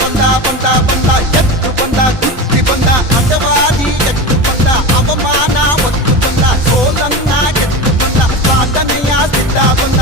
ಬಂದ ಎತ್ತು ಬಂದ ಕುಸ್ತಿ ಬಂದ ಅಜವಾದಿ ಎತ್ತು ಬಂದ ಅವಮಾನ ಒತ್ತು ಬಂದ ಸೋಲನ್ನ ಗೆದ್ದು ಬಂದ ಸಾಧನೆಯ ಸಿದ್ಧ ಬಂದ